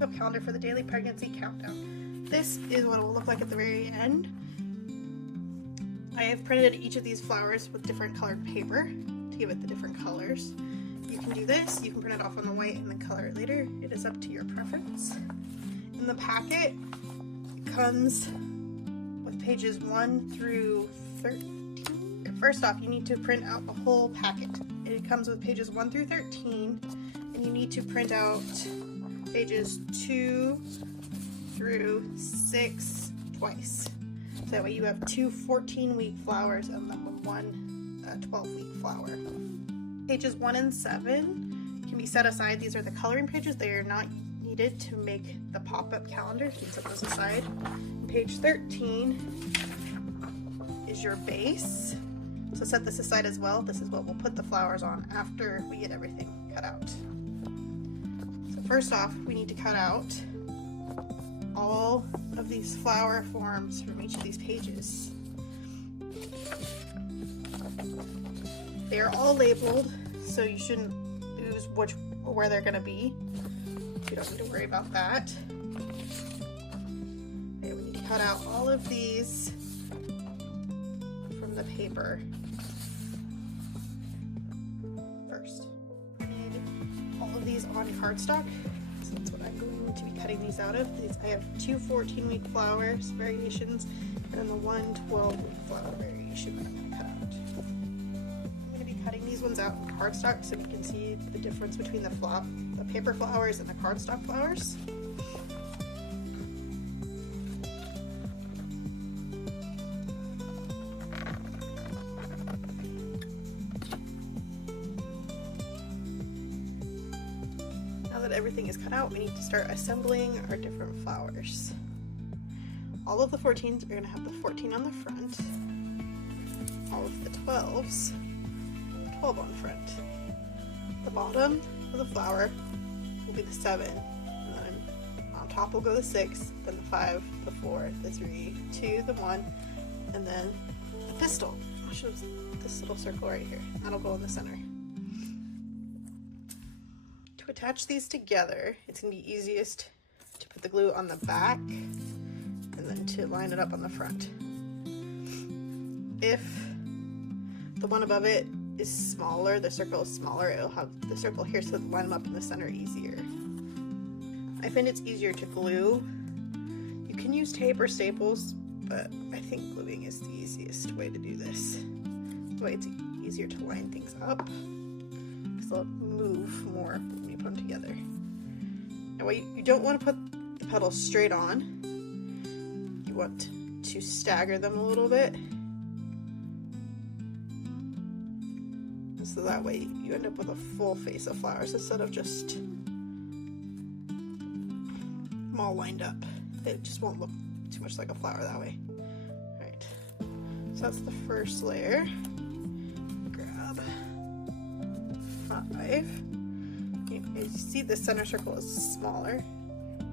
pop-up calendar for the daily pregnancy countdown. This is what it will look like at the very end. I have printed each of these flowers with different colored paper to give it the different colors. You can do this, you can print it off on the white and then color it later. It is up to your preference. In the packet, it comes with pages 1 through 13. First off, you need to print out the whole packet. It comes with pages 1 through 13, and you need to print out pages 2 through 6 twice. So that way you have 2 14-week flowers and then 1 12-week flower. Pages 1 and 7 can be set aside. These are the coloring pages. They are not needed to make the pop-up calendar. You can set those aside. Page 13 is your base. So set this aside as well. This is what we'll put the flowers on after we get everything cut out. So first off, we need to cut out all of these flower forms from each of these pages. They are all labeled, so you shouldn't lose where they're going to be. You don't need to worry about that. Okay, we need to cut out all of these from the paper first. I need all of these on cardstock, so that's what I'm going to be cutting these out of. I have 2 14-week flowers variations and then the 1 12-week flower variation that I'm going to cut out. I'm going to be cutting these ones out in cardstock so we can see the difference between the paper flowers and the cardstock flowers. Now that everything is cut out, we need to start assembling our different flowers. All of the 14s are going to have the 14 on the front. All of the 12s, 12 on front. The bottom of the flower will be the 7, and then on top will go the 6, then the 5, the 4, the 3, 2, the 1, and then the pistil. I'll show this little circle right here. That'll go in the center. To attach these together, it's going to be easiest to put the glue on the back and then to line it up on the front. If the one above it is smaller, the circle is smaller, it'll have the circle here so line them up in the center easier. I find it's easier to glue. You can use tape or staples, but I think gluing is the easiest way to do this. The way it's easier to line things up, because they'll move more when you put them together. Now you don't want to put the petals straight on. You want to stagger them a little bit. So that way you end up with a full face of flowers instead of just them all lined up. It just won't look too much like a flower that way. Alright, so that's the first layer. Grab 5. You see the center circle is smaller,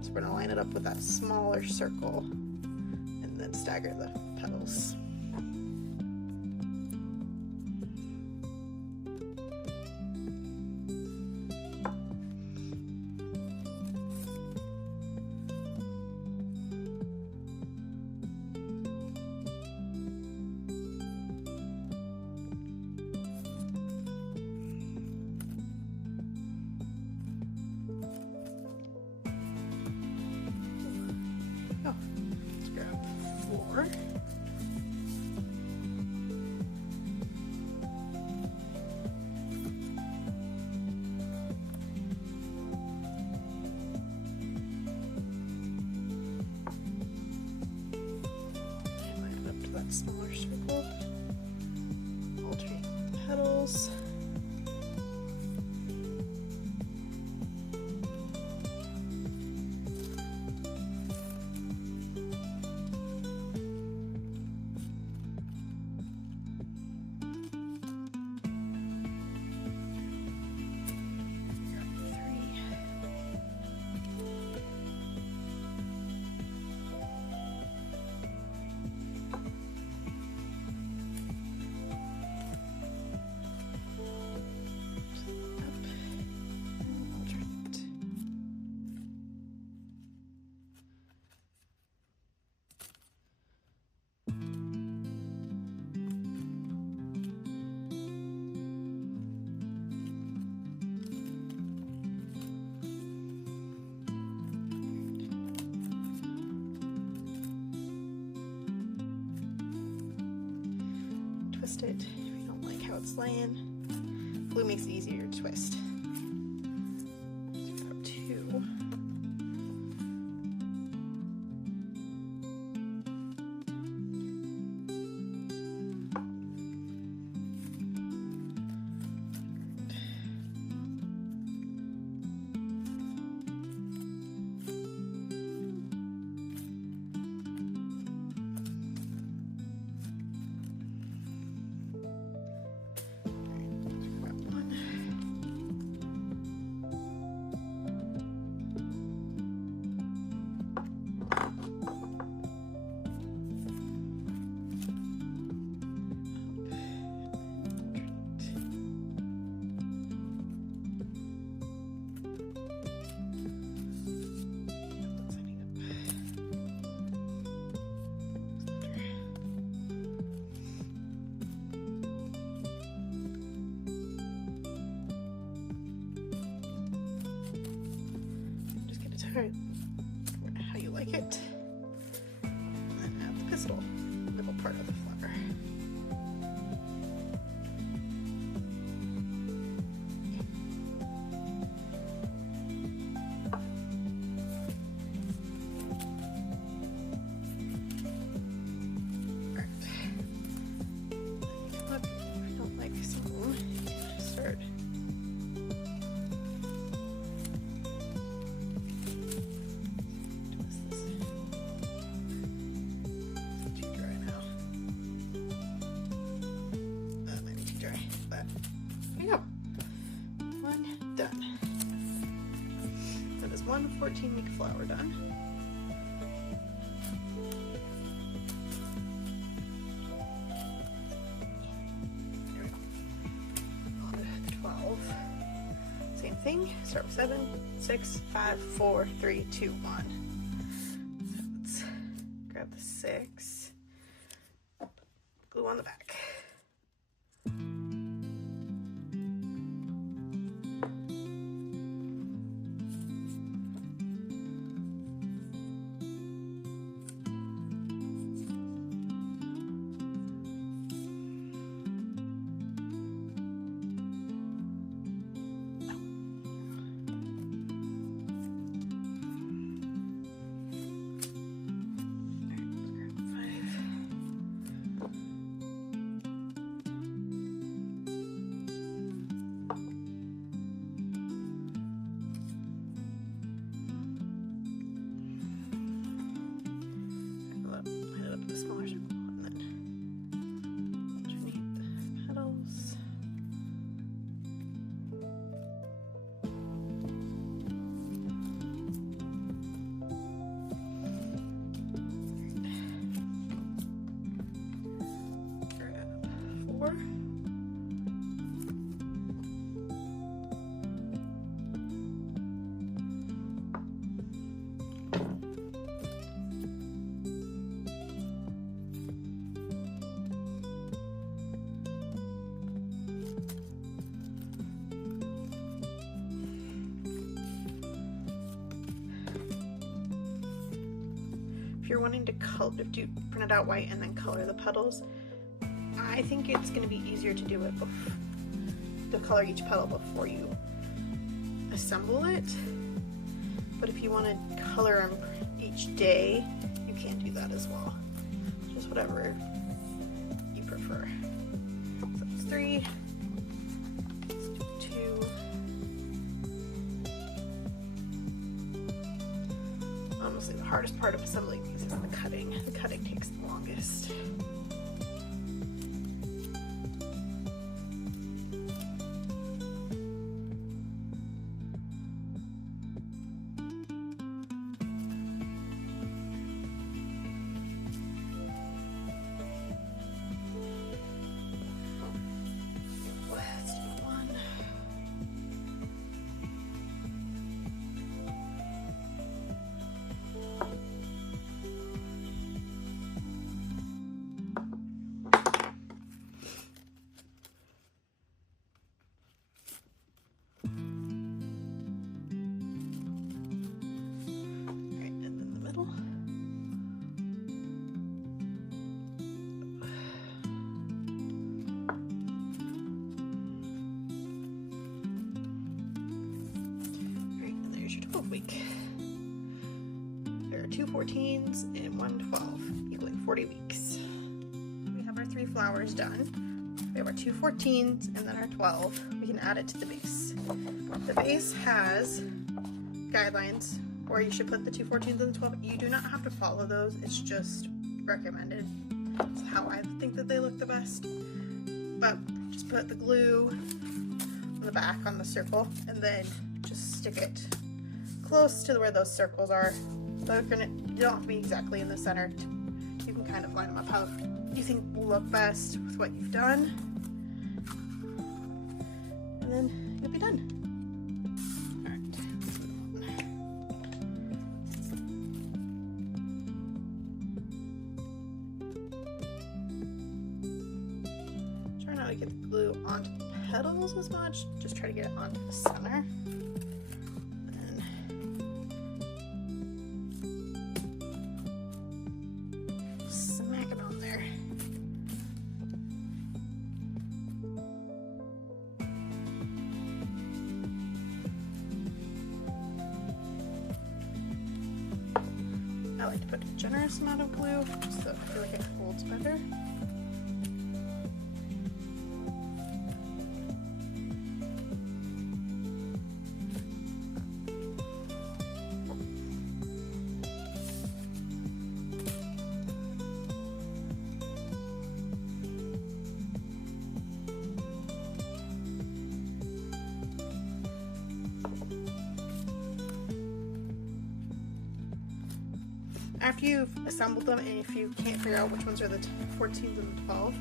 so we're going to line it up with that smaller circle and then stagger the petals. Let's grab 4. Line it up to that smaller circle. Alternate the petals. like how it's laying. Blue makes it easier to twist. So grab 2. How you like it, and then add the pistil, middle part of the flower. Alright. Look, if you don't like something, start. Done. That is one 14-week flower done. There we go. On to 12. Same thing. Start with 7, 6, 5, 4, 3, 2, 1. So let's grab the 6. Glue on the back. If you're wanting to do print it out white and then color the petals, I think it's going to be easier to do it to color each petal before you assemble it. But if you want to color them each day, you can do that as well. Just whatever you prefer. So that's 3. Let's do 2. Honestly, the hardest part of assembling these is the cutting. The cutting takes the longest. 1 week. There are 2 14s and 1 12, equaling 40 weeks. We have our 3 flowers done. We have our 2 14s and then our 12. We can add it to the base. The base has guidelines where you should put the 2 14s and the 12. You do not have to follow those. It's just recommended. It's how I think that they look the best. But just put the glue on the back on the circle and then just stick it close to where those circles are. So you don't have to be exactly in the center. You can kind of line them up how you think will look best with what you've done. And then you'll be done. Try not to get the glue onto the petals as much. Just try to get it onto the center. I like to put a generous amount of glue so I feel like it holds better. After you've assembled them, and if you can't figure out which ones are the 14s and the 12,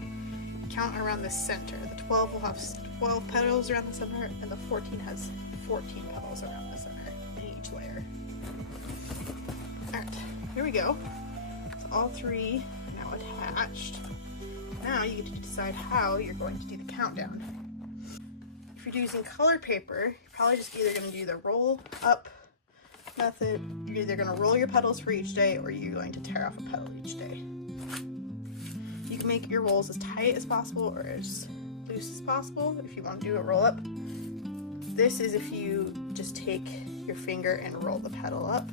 count around the center. The 12 will have 12 petals around the center, and the 14 has 14 petals around the center in each layer. Alright, here we go. So all 3 now attached. Now you get to decide how you're going to do the countdown. If you're using colored paper, you're probably just either going to do the roll up method. You're either going to roll your petals for each day or you're going to tear off a petal each day. You can make your rolls as tight as possible or as loose as possible if you want to do a roll up. This is if you just take your finger and roll the petal up.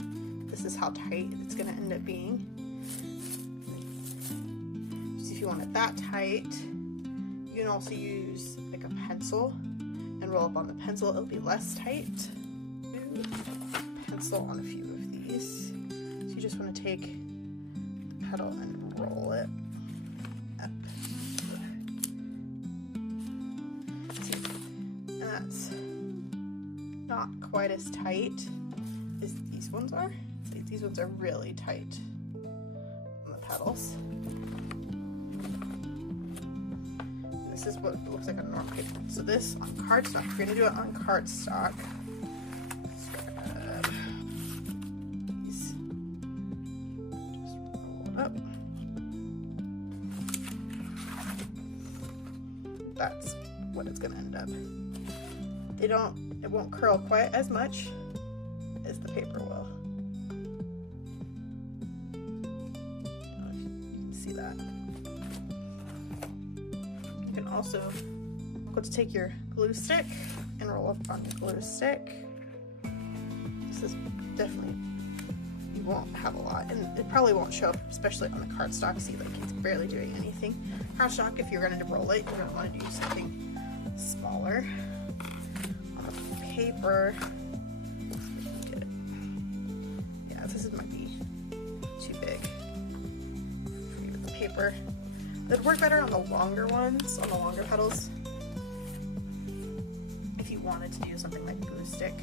This is how tight it's going to end up being. So if you want it that tight, you can also use like a pencil and roll up on the pencil. It'll be less tight. Pencil on a few of these. So you just want to take the petal and roll it up. See, and that's not quite as tight as these ones are. See, these ones are really tight on the petals. And this is what it looks like on normal paper. So this on cardstock, if you're gonna do it on cardstock, up. That's what it's gonna end up. It won't curl quite as much as the paper will. I don't know if you can see that. You can also go to take your glue stick and roll up on your glue stick. This is definitely, you won't have a lot, and it probably won't show up, especially on the cardstock. See, like it's barely doing anything. Cardstock, if you're going to roll it, you're going to want to do something smaller. On the paper, get it. Yeah, this might be too big for the paper. It would work better on the longer ones, on the longer petals, if you wanted to do something like glue stick.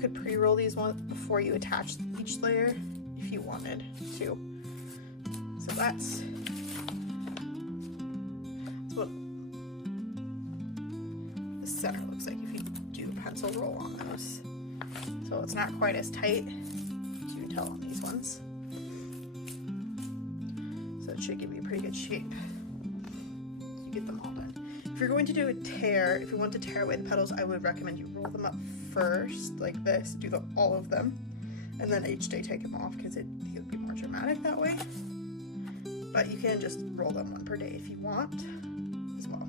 Could pre-roll these ones before you attach each layer if you wanted to. So that's center looks like if you do a pencil roll on those. So it's not quite as tight as you can tell on these ones. So it should give you a pretty good shape. You get them all done. If you're going to do a tear, if you want to tear away the petals, I would recommend you roll them up first, like this, do all of them, and then each day take them off because it would be more dramatic that way. But you can just roll them one per day if you want as well.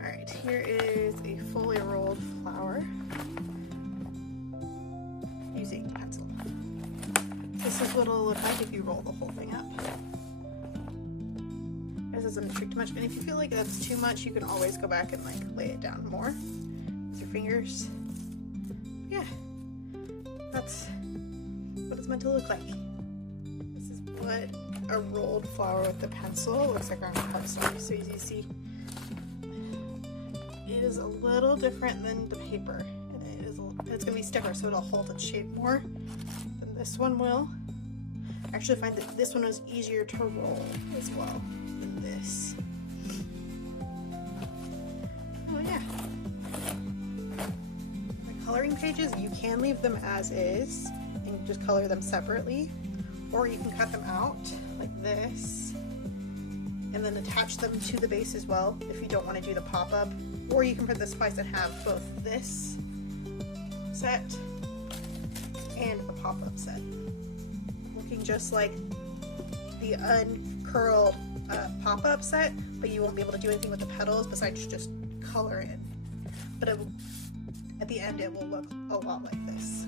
Alright, here is a fully rolled flower using pencil. This is what it'll look like if you roll the whole thing up. This doesn't restrict too much, and if you feel like that's too much, you can always go back and like lay it down more with your fingers. Yeah, that's what it's meant to look like. This is what a rolled flower with the pencil looks like on cardstock. So as you see, it is a little different than the paper, and it's gonna be stiffer, so it'll hold its shape more than this one will. I actually find that this one was easier to roll as well than this. Oh yeah. The coloring pages, you can leave them as is and just color them separately, or you can cut them out like this and then attach them to the base as well if you don't want to do the pop-up, or you can print the supplies and have both this set and a pop-up set, looking just like the uncurled pop-up set, but you won't be able to do anything with the petals besides just color in. But at the end it will look a lot like this.